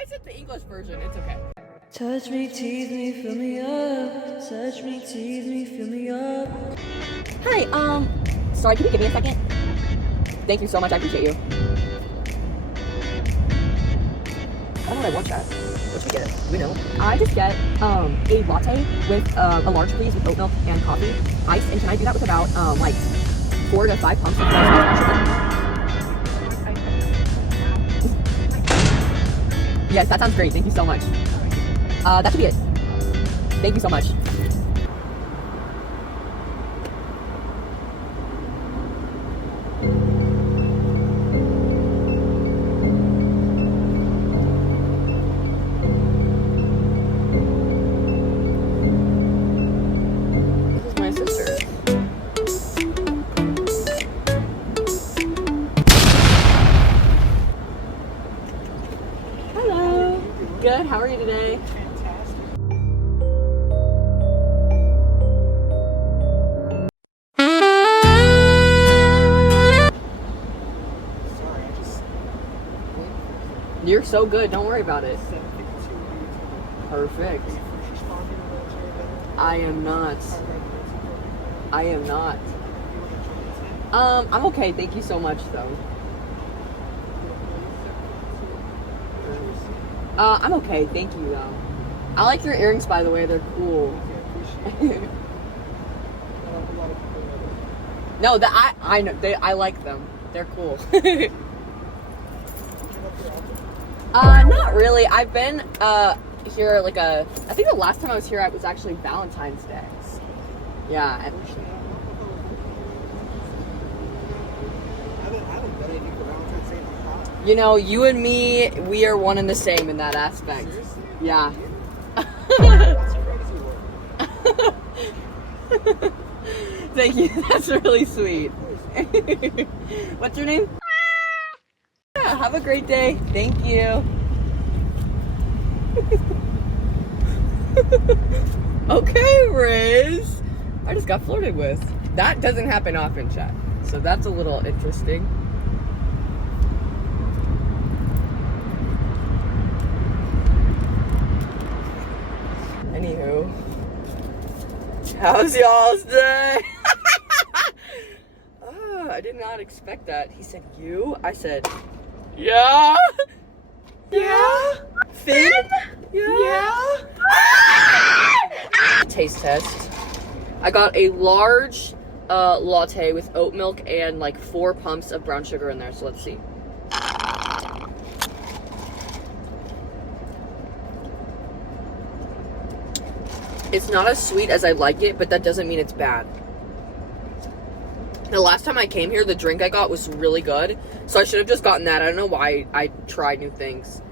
Why is it the English version? It's okay. Touch me, tease me, fill me up. Touch me, tease me, fill me up. Hi, sorry, can you give me a second? Thank you so much, I appreciate you. I don't know what I want that. What should we get? We know. I just get a latte with a large please with oat milk and coffee, ice, and can I do that with about like 4 to 5 pumps of brown sugar? Yes, that sounds great. Thank you so much. That should be it. Thank you so much. Good, how are you today? Fantastic. Sorry, I just... You're so good, don't worry about it. Perfect. I am not. I am not. I'm okay, thank you so much though. I'm okay, thank you though. I like your earrings, by the way, they're cool. No, I know, I like them. They're cool. Not really. I've been here like I think the last time I was here it was actually Valentine's Day. Yeah. You know, you and me, we are one and the same in that aspect. Seriously? Yeah. Thank you. That's really sweet. What's your name? Yeah, have a great day. Thank you. Okay, Riz. I just got flirted with. That doesn't happen often, chat. So that's a little interesting. Anywho, how's y'all's day? Oh, I did not expect that. He said, you? I said, yeah. Yeah. Finn? Yeah. Taste test. I got a large latte with oat milk and like 4 pumps of brown sugar in there. So let's see. It's not as sweet as I like it, but that doesn't mean it's bad. The last time I came here, the drink I got was really good. So I should have just gotten that. I don't know why I tried new things.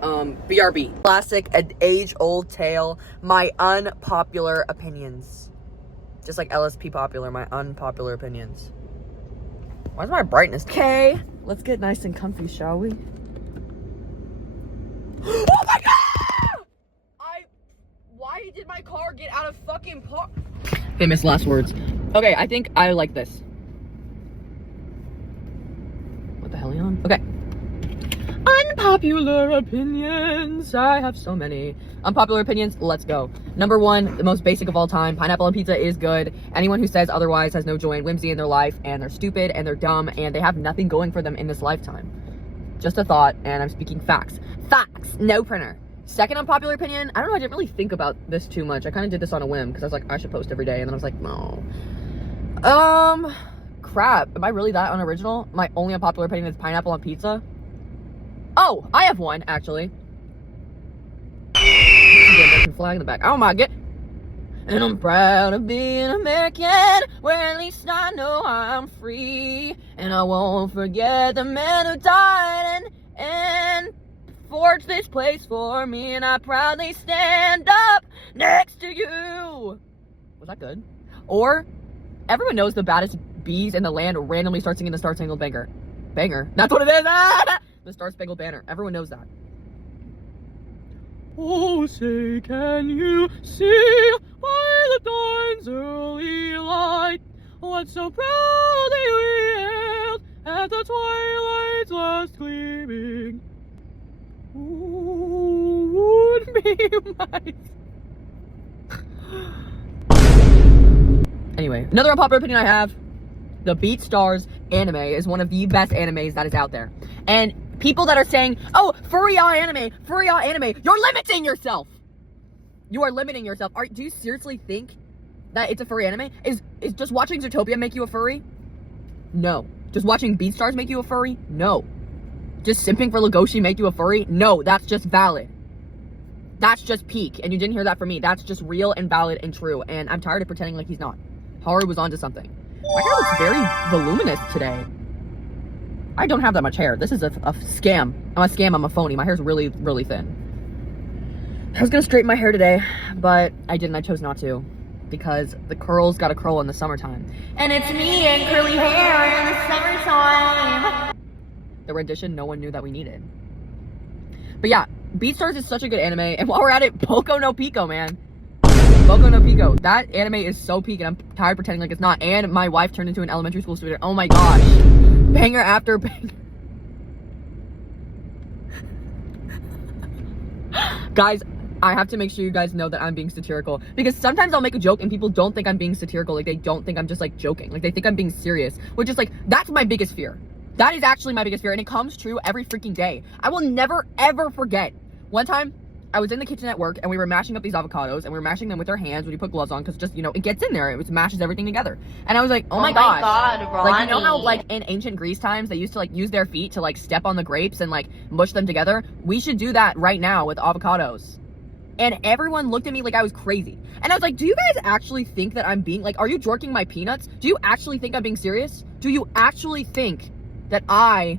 BRB. Classic, an age-old tale. My unpopular opinions. Just like LSP popular, my unpopular opinions. Why is my brightness? Okay, let's get nice and comfy, shall we? Oh my god! Why did my car get out of fucking park? Famous last words. Okay, I think I like this. What the hell are you on? Okay. Unpopular opinions. I have so many. Unpopular opinions, let's go. Number 1, the most basic of all time. Pineapple on pizza is good. Anyone who says otherwise has no joy and whimsy in their life, and they're stupid, and they're dumb, and they have nothing going for them in this lifetime. Just a thought, and I'm speaking facts. Facts, no printer. Second unpopular opinion, I don't know, I didn't really think about this too much. I kind of did this on a whim, because I was like, I should post every day, and then I was like, no. Crap, am I really that unoriginal? My only unpopular opinion is pineapple on pizza? Oh, I have one, actually. The American flag in the back. Oh my god. And I'm proud of being American, where at least I know I'm free. And I won't forget the man who died and forged this place for me. And I proudly stand up next to you. Was that good? Or, everyone knows the baddest bees in the land randomly start singing the Star Spangled Banner. Banger. That's what it is! Ah! The Star Spangled Banner. Everyone knows that. Oh, say, can you see by the dawn's early light what so proudly we hailed at the twilight's last gleaming? Ooh. Anyway, another unpopular opinion I have. The BeatStars anime is one of the best animes that is out there. And people that are saying, oh, furry anime, you're limiting yourself. You are limiting yourself. Do you seriously think that it's a furry anime? Is just watching Zootopia make you a furry? No. Just watching BeatStars make you a furry? No. Just simping for Legoshi make you a furry? No, that's just valid. That's just peak. And you didn't hear that from me. That's just real and valid and true. And I'm tired of pretending like he's not. Haru was onto something. My hair looks very voluminous today. I don't have that much hair. This is a scam. I'm a scam. I'm a phony. My hair's really, really thin. I was gonna straighten my hair today, but I didn't. I chose not to because the curls got to curl in the summertime. And it's me and curly hair in the summertime. The rendition no one knew that we needed. But yeah, BeatStars is such a good anime. And while we're at it, Boku no Pico, man. Boku no Pico. That anime is so peak, and I'm tired of pretending like it's not. And my wife turned into an elementary school student. Oh my gosh. Banger after banger. Guys, I have to make sure you guys know that I'm being satirical. Because sometimes I'll make a joke and people don't think I'm being satirical. Like, they don't think I'm just, like, joking. Like, they think I'm being serious. Which is, like, that's my biggest fear. That is actually my biggest fear. And it comes true every freaking day. I will never, ever forget. One time, I was in the kitchen at work and we were mashing up these avocados and we were mashing them with our hands when you put gloves on because just, you know, it gets in there. It mashes everything together. And I was like, oh my god, Ronnie. like, you know how like in ancient Greece times they used to like use their feet to like step on the grapes and like mush them together? We should do that right now with avocados. And everyone looked at me like I was crazy. And I was like, do you guys actually think that I'm being like, are you jorking my peanuts? Do you actually think I'm being serious? Do you actually think that I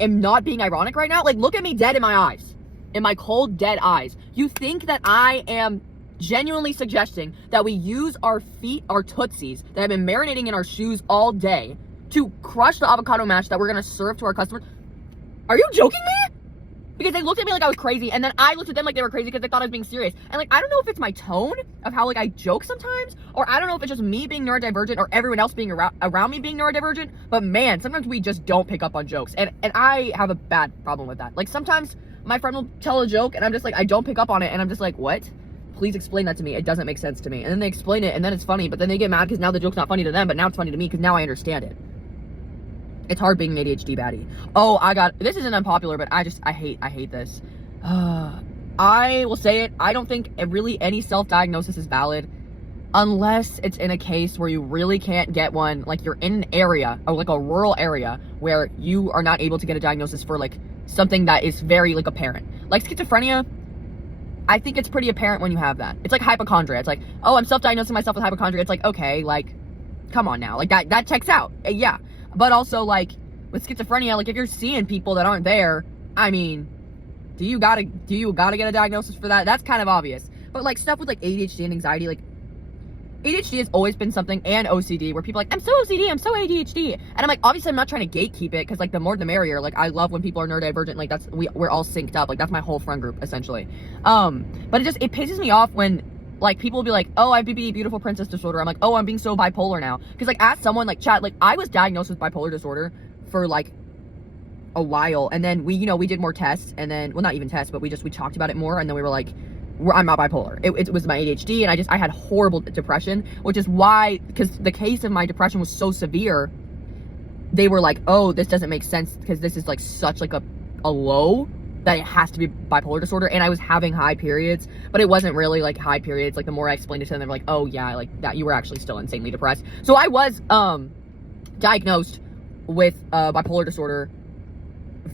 am not being ironic right now? Like, look at me dead in my eyes. In my cold, dead eyes. You think that I am genuinely suggesting that we use our feet, our tootsies, that have been marinating in our shoes all day to crush the avocado mash that we're gonna serve to our customers? Are you joking me? Because they looked at me like I was crazy, and then I looked at them like they were crazy because they thought I was being serious. And like, I don't know if it's my tone of how like I joke sometimes, or I don't know if it's just me being neurodivergent or everyone else being around me being neurodivergent, but man, sometimes we just don't pick up on jokes. And I have a bad problem with that. Like, sometimes my friend will tell a joke and I'm just like, I don't pick up on it, and I'm just like, what? Please explain that to me. It doesn't make sense to me. And then they explain it and then it's funny, but then they get mad because now the joke's not funny to them, but now it's funny to me because now I understand it. It's hard being an ADHD baddie. Oh, this isn't unpopular, but I hate this. I will say it, I don't think really any self-diagnosis is valid unless it's in a case where you really can't get one, like you're in an area, or like a rural area, where you are not able to get a diagnosis for like something that is very like apparent. Like schizophrenia, I think it's pretty apparent when you have that. It's like hypochondria. It's like, oh, I'm self-diagnosing myself with hypochondria. It's like, okay, like, come on now. Like, that checks out. Yeah. But also, like, with schizophrenia, like, if you're seeing people that aren't there, I mean, do you gotta get a diagnosis for that? That's kind of obvious. But, like, stuff with, like, ADHD and anxiety, like, ADHD has always been something, and OCD, where people are like, I'm so OCD, I'm so ADHD. And I'm like, obviously, I'm not trying to gatekeep it, because, like, the more the merrier. Like, I love when people are neurodivergent. Like, we're all synced up. Like, that's my whole friend group, essentially. But it pisses me off when, like, people will be like, oh, I have BPD, beautiful princess disorder. I'm like, oh, I'm being so bipolar now. Because, like, as someone, like, chat, like, I was diagnosed with bipolar disorder for, like, a while. And then we did more tests. And then, well, not even tests, but we talked about it more. And then we were like, I'm not bipolar. It was my ADHD. And I had horrible depression, which is why, because the case of my depression was so severe, they were like, oh, this doesn't make sense because this is, like, such, like, a low that it has to be bipolar disorder. And I was having high periods, but it wasn't really like high periods. Like, the more I explained it to them, they're like, oh yeah, like that you were actually still insanely depressed. So I was diagnosed with bipolar disorder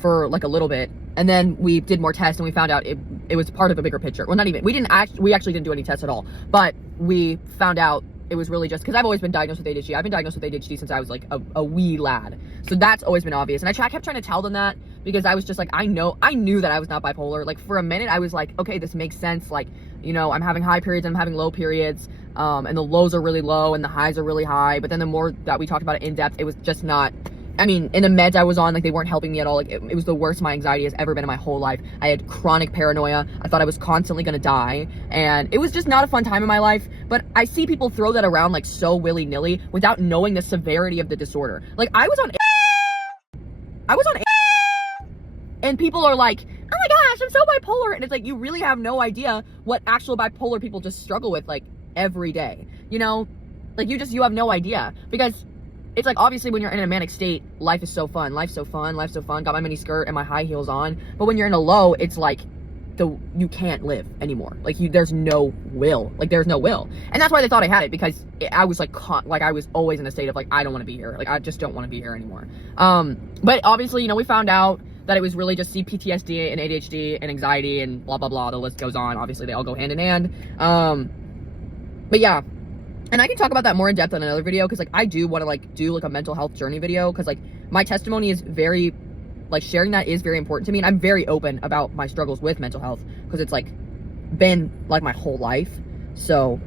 for like a little bit, and then we did more tests and we found out it was part of a bigger picture. Well, not even, we actually didn't do any tests at all, but we found out it was really just because I've always been diagnosed with ADHD. I've been diagnosed with ADHD since I was like a wee lad. So that's always been obvious. And I kept trying to tell them that because I was just like, I knew that I was not bipolar. Like, for a minute, I was like, okay, this makes sense. Like, you know, I'm having high periods, I'm having low periods, and the lows are really low and the highs are really high. But then the more that we talked about it in depth, it was just not, I mean, in the meds I was on, like, they weren't helping me at all. Like, it was the worst my anxiety has ever been in my whole life. I had chronic paranoia. I thought I was constantly gonna die. And it was just not a fun time in my life. But I see people throw that around, like, so willy-nilly without knowing the severity of the disorder. Like, I was on and people are like, oh my gosh, I'm so bipolar. And it's like, you really have no idea what actual bipolar people just struggle with, like, every day. You know? Like, you have no idea. Because it's like, obviously, when you're in a manic state, life is so fun. Life's so fun. Life's so fun. Got my mini skirt and my high heels on. But when you're in a low, it's like, you can't live anymore. Like, there's no will. Like, there's no will. And that's why they thought I had it, because I was like I was always in a state of like, I don't want to be here. Like, I just don't want to be here anymore. But obviously, you know, we found out that it was really just PTSD and ADHD and anxiety and blah, blah, blah. The list goes on. Obviously, they all go hand in hand. But yeah. And I can talk about that more in depth in another video, because like, I do want to like do like a mental health journey video, because like, my testimony is very, like, sharing that is very important to me, and I'm very open about my struggles with mental health, because it's like been like my whole life. So,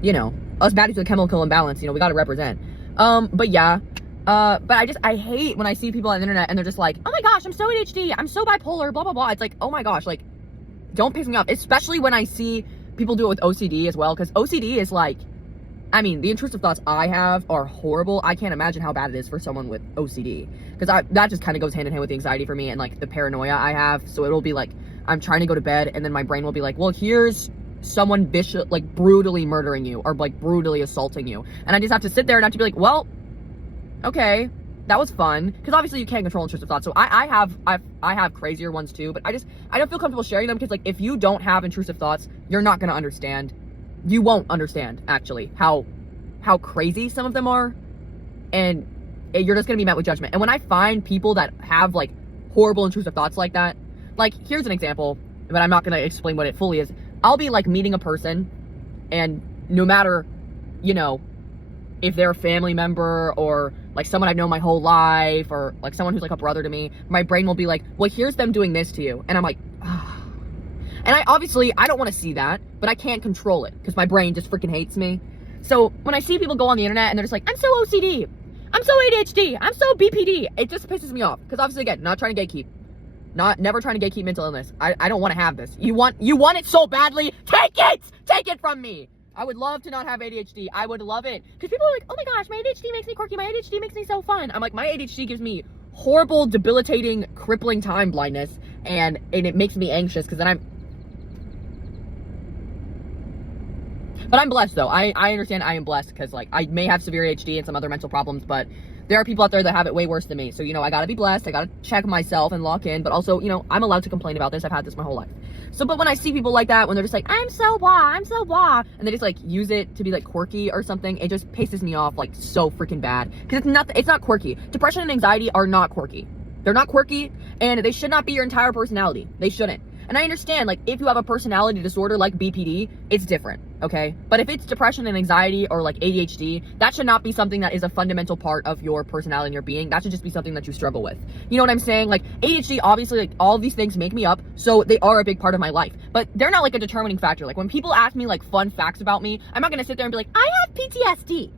you know, us baddies with chemical imbalance, you know, we got to represent. But yeah, but I hate when I see people on the internet and they're just like, oh my gosh, I'm so ADHD, I'm so bipolar, blah blah blah. It's like, oh my gosh, like, don't piss me off, especially when I see people do it with OCD as well, because OCD is like, I mean, the intrusive thoughts I have are horrible. I can't imagine how bad it is for someone with OCD, because that just kind of goes hand in hand with the anxiety for me, and like the paranoia I have. So it'll be like, I'm trying to go to bed, and then my brain will be like, well, here's someone like brutally murdering you, or like brutally assaulting you, and I just have to sit there and have to be like, well, okay, that was fun, because obviously you can't control intrusive thoughts. So I have crazier ones too, but I don't feel comfortable sharing them, because like, if you don't have intrusive thoughts, you're not gonna understand. You won't understand, actually, how crazy some of them are, and you're just gonna be met with judgment. And when I find people that have like horrible intrusive thoughts like that, like, here's an example, but I'm not gonna explain what it fully is. I'll be like meeting a person, and no matter, you know, if they're a family member or like someone I've known my whole life, or like someone who's like a brother to me, my brain will be like, well, here's them doing this to you, and I'm like, ah. And I don't want to see that, but I can't control it, because my brain just freaking hates me. So when I see people go on the internet and they're just like, I'm so OCD, I'm so ADHD, I'm so BPD, it just pisses me off. Because obviously, again, not trying to gatekeep. Never trying to gatekeep mental illness. I don't want to have this. You want it so badly, take it from me. I would love to not have ADHD. I would love it. Because people are like, oh my gosh, my ADHD makes me quirky, my ADHD makes me so fun. I'm like, my ADHD gives me horrible, debilitating, crippling time blindness, and it makes me anxious, because then But I'm blessed, though. I understand I am blessed, because, like, I may have severe ADHD and some other mental problems, but there are people out there that have it way worse than me. So, you know, I gotta be blessed. I gotta check myself and lock in. But also, you know, I'm allowed to complain about this. I've had this my whole life. So, but when I see people like that, when they're just like, I'm so blah, and they just, like, use it to be, like, quirky or something, it just pisses me off, like, so freaking bad. Because it's not quirky. Depression and anxiety are not quirky. They're not quirky, and they should not be your entire personality. They shouldn't. And I understand, like, if you have a personality disorder like BPD, it's different, okay? But if it's depression and anxiety or, like, ADHD, that should not be something that is a fundamental part of your personality and your being. That should just be something that you struggle with. You know what I'm saying? Like, ADHD, obviously, like, all of these things make me up, so they are a big part of my life. But they're not, like, a determining factor. Like, when people ask me, like, fun facts about me, I'm not gonna sit there and be like, I have PTSD.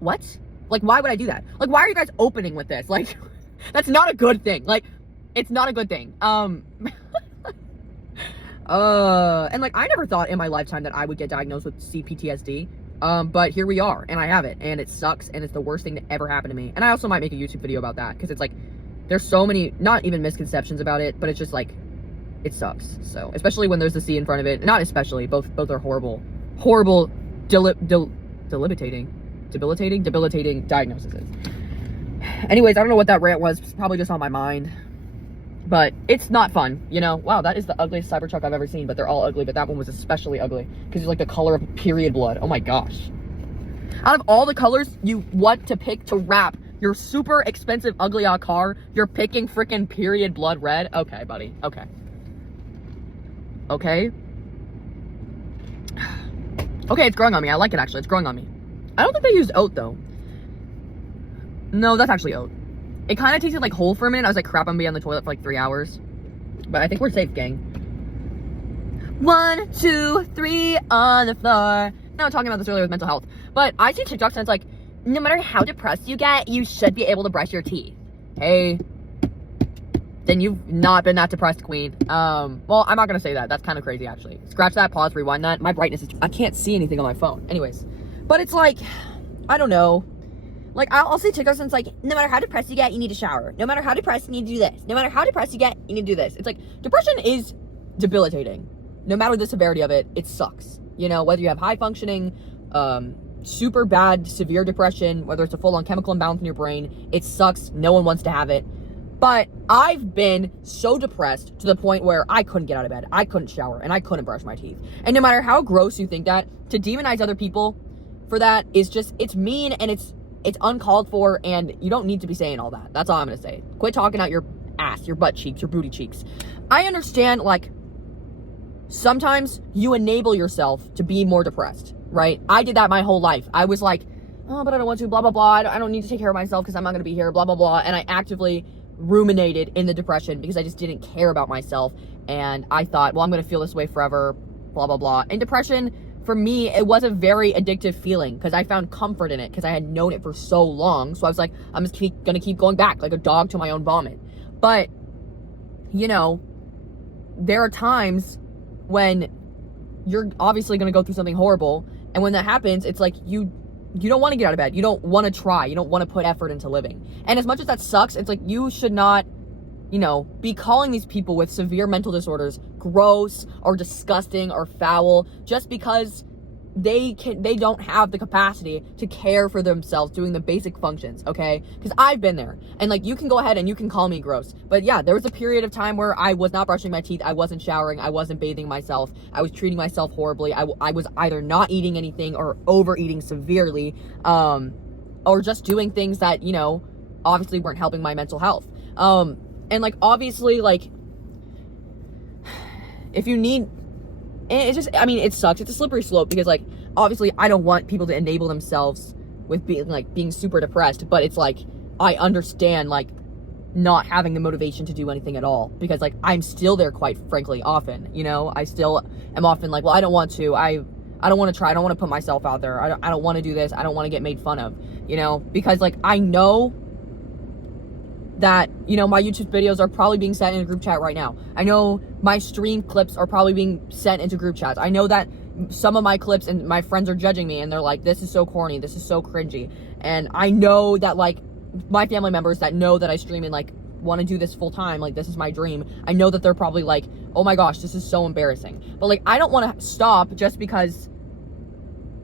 What? Like, why would I do that? Like, why are you guys opening with this? Like, that's not a good thing. Like, it's not a good thing. And like, I never thought in my lifetime that I would get diagnosed with CPTSD. But here we are, and I have it, and it sucks, and it's the worst thing to ever happen to me. And I also might make a YouTube video about that, because it's like, there's so many, not even misconceptions about it, but it's just like, it sucks. So, especially when there's the C in front of it. Not especially, both are horrible, debilitating diagnoses. Anyways, I don't know what that rant was. It's probably just on my mind. But it's not fun, you know? Wow, that is the ugliest Cybertruck I've ever seen, but they're all ugly, but that one was especially ugly, because it's like the color of period blood. Oh my gosh. Out of all the colors you want to pick to wrap your super expensive ugly car, you're picking freaking period blood red? Okay, buddy, okay. Okay. Okay, it's growing on me. I like it, actually. It's growing on me. I don't think they used oat, though. No, that's actually oat. It kind of tasted like whole for a minute. I was like, crap, I'm gonna be on the toilet for like 3 hours. But I think we're safe, gang. 1, 2, 3 on the floor. No, I'm talking about this earlier with mental health. But I see TikToks and it's like, no matter how depressed you get, you should be able to brush your teeth. Hey, then you've not been that depressed, queen. Well, I'm not gonna say that. That's kind of crazy, actually. Scratch that, pause, rewind that. My brightness is, I can't see anything on my phone. Anyways, but it's like, I don't know. Like, I'll see TikToks and it's like, no matter how depressed you get, you need to shower. No matter how depressed you need to do this. No matter how depressed you get, you need to do this. It's like, depression is debilitating. No matter the severity of it, it sucks. You know, whether you have high functioning, super bad, severe depression, whether it's a full-on chemical imbalance in your brain, it sucks. No one wants to have it. But I've been so depressed to the point where I couldn't get out of bed. I couldn't shower and I couldn't brush my teeth. And no matter how gross you think that, to demonize other people for that is just, it's mean and it's uncalled for, and you don't need to be saying all that. That's all I'm gonna say. Quit talking out your ass, your butt cheeks, your booty cheeks. I understand, like, sometimes you enable yourself to be more depressed, right? I did that my whole life. I was like, oh, but I don't want to, blah, blah, blah. I don't need to take care of myself because I'm not gonna be here, blah, blah, blah. And I actively ruminated in the depression because I just didn't care about myself. And I thought, well, I'm gonna feel this way forever, blah, blah, blah. And depression, for me, it was a very addictive feeling because I found comfort in it because I had known it for so long. So I was like, I'm just gonna keep going back like a dog to my own vomit. But, you know, there are times when you're obviously gonna go through something horrible, and when that happens, it's like you don't want to get out of bed. You don't want to try. You don't want to put effort into living. And as much as that sucks, it's like you should not, you know, be calling these people with severe mental disorders gross or disgusting or foul just because they don't have the capacity to care for themselves doing the basic functions, okay? Because I've been there. And like, you can go ahead and you can call me gross. But yeah, there was a period of time where I was not brushing my teeth, I wasn't showering, I wasn't bathing myself, I was treating myself horribly, I was either not eating anything or overeating severely, or just doing things that, you know, obviously weren't helping my mental health. And like, obviously, like, if you need, and it's just, I mean, it sucks. It's a slippery slope because, like, obviously I don't want people to enable themselves with being super depressed, but it's like, I understand, like, not having the motivation to do anything at all because, like, I'm still there, quite frankly, often, you know? I still am often like, well, I don't want to, I don't want to try, I don't want to put myself out there, I don't want to do this, I don't want to get made fun of, you know? Because, like, I know that, you know, my YouTube videos are probably being sent in a group chat right now. I know my stream clips are probably being sent into group chats. I know that some of my clips and my friends are judging me and they're like, this is so corny, this is so cringy. And I know that, like, my family members that know that I stream and, like, want to do this full time, like, this is my dream, I know that they're probably like, oh my gosh, this is so embarrassing. But, like, I don't want to stop just because,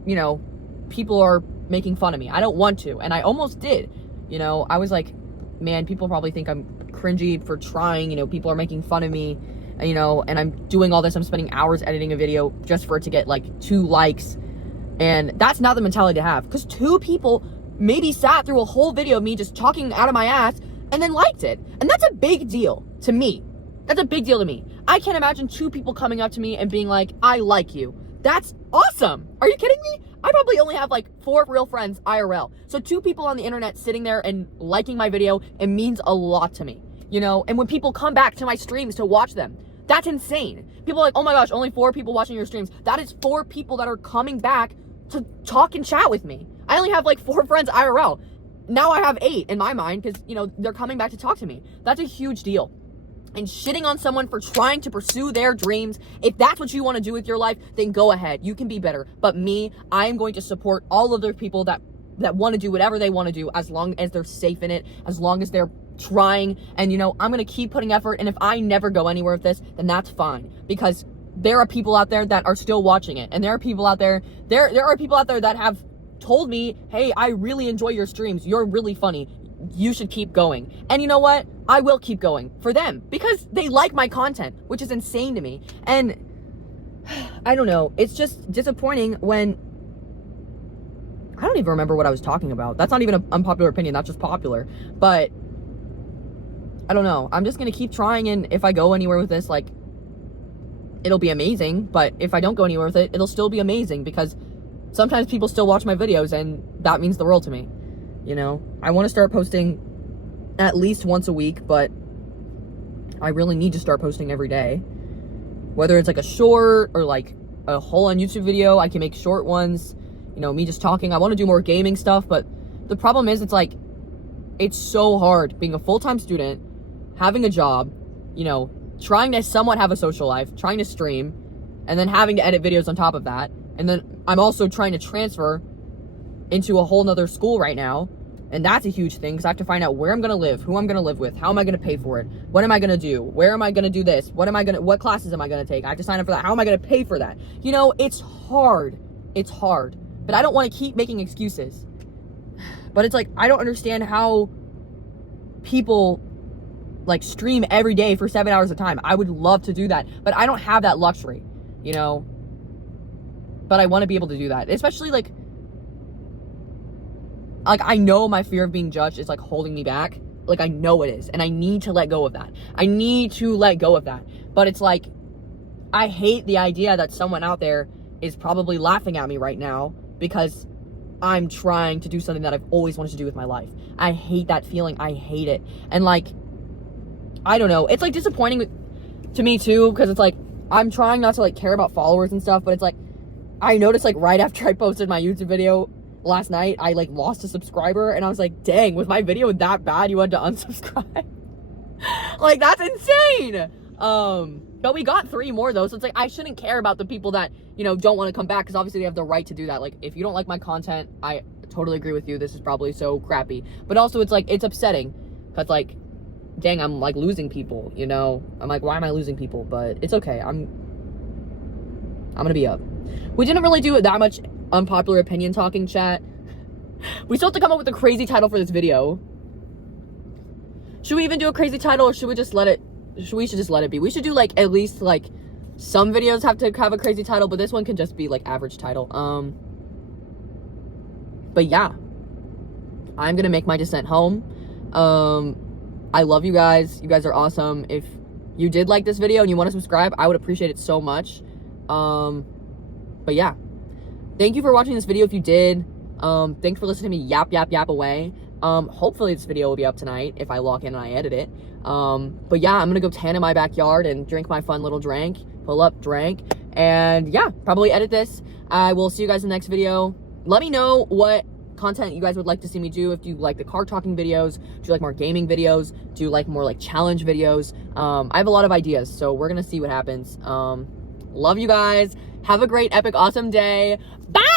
you know, people are making fun of me. I don't want to, and I almost did. You know, I was like, man, people probably think I'm cringy for trying, you know, people are making fun of me, you know, and I'm doing all this, I'm spending hours editing a video just for it to get, like, 2 likes, and that's not the mentality to have, because 2 people maybe sat through a whole video of me just talking out of my ass and then liked it, and that's a big deal to me. That's a big deal to me. I can't imagine 2 people coming up to me and being like, I like you. That's awesome. Are you kidding me? I probably only have like 4 real friends IRL. So 2 people on the internet sitting there and liking my video, it means a lot to me, you know? And when people come back to my streams to watch them, that's insane. People are like, oh my gosh, only 4 people watching your streams. That is 4 people that are coming back to talk and chat with me. I only have like 4 friends IRL. Now I have 8 in my mind because, you know, they're coming back to talk to me. That's a huge deal. And shitting on someone for trying to pursue their dreams, if that's what you want to do with your life, then go ahead. You can be better. But me, I am going to support all of the people that want to do whatever they want to do, as long as they're safe in it, as long as they're trying. And, you know, I'm going to keep putting effort. And if I never go anywhere with this, then that's fine. Because there are people out there that are still watching it. And there are people out there, there are people out there that have told me, hey, I really enjoy your streams. You're really funny. You should keep going. And you know what? I will keep going for them because they like my content, which is insane to me. And I don't know. It's just disappointing when I don't even remember what I was talking about. That's not even an unpopular opinion. That's just popular. But I don't know. I'm just going to keep trying. And if I go anywhere with this, like, it'll be amazing. But if I don't go anywhere with it, it'll still be amazing because sometimes people still watch my videos and that means the world to me. You know, I want to start posting at least once a week, but I really need to start posting every day. Whether it's like a short or like a whole on YouTube video, I can make short ones. You know, me just talking. I want to do more gaming stuff, but the problem is it's like, it's so hard being a full-time student, having a job, you know, trying to somewhat have a social life, trying to stream, and then having to edit videos on top of that. And then I'm also trying to transfer into a whole nother school right now And that's a huge thing, because I have to find out where I'm going to live, who I'm going to live with, how am I going to pay for it, what am I going to do, where am I going to do this, what classes am I going to take, I have to sign up for that, how am I going to pay for that? You know, it's hard. It's hard. But I don't want to keep making excuses. But it's like, I don't understand how people like stream every day for 7 hours at a time. I would love to do that, but I don't have that luxury, you know? But I want to be able to do that, especially like I know my fear of being judged is like holding me back. Like, I know it is, and I need to let go of that. I need to let go of that. But it's like, I hate the idea that someone out there is probably laughing at me right now because I'm trying to do something that I've always wanted to do with my life. I hate that feeling. I hate it. And like, I don't know. It's like disappointing to me too, because it's like, I'm trying not to like care about followers and stuff, but it's like, I noticed like right after I posted my YouTube video last night, I like lost a subscriber, and I was like, dang, was my video that bad you had to unsubscribe? Like, that's insane. But we got 3 more though, so it's like, I shouldn't care about the people that, you know, don't want to come back, because obviously they have the right to do that. Like, if you don't like my content, I totally agree with you, this is probably so crappy. But also it's like, it's upsetting, because like, dang, I'm like losing people, you know? I'm like, why am I losing people? But it's okay, I'm gonna be up. We didn't really do that much unpopular opinion talking, chat. We still have to come up with a crazy title for this video. Should we even do a crazy title, or should we just let it, we should just let it be? We should do like, at least like, some videos have to have a crazy title, but this one can just be like average title. But yeah, I'm gonna make my descent home. I love you guys. You guys are awesome. If you did like this video and you want to subscribe, I would appreciate it so much. But yeah, thank you for watching this video if you did. Thanks for listening to me yap away. Hopefully this video will be up tonight if I log in and I edit it. But yeah, I'm gonna go tan in my backyard and drink my fun little drink. Pull up, drink. And yeah, probably edit this. I will see you guys in the next video. Let me know what content you guys would like to see me do. If you like the car talking videos, do you like more gaming videos, do you like more like challenge videos? I have a lot of ideas, so we're gonna see what happens. Love you guys. Have a great, epic, awesome day. Bye!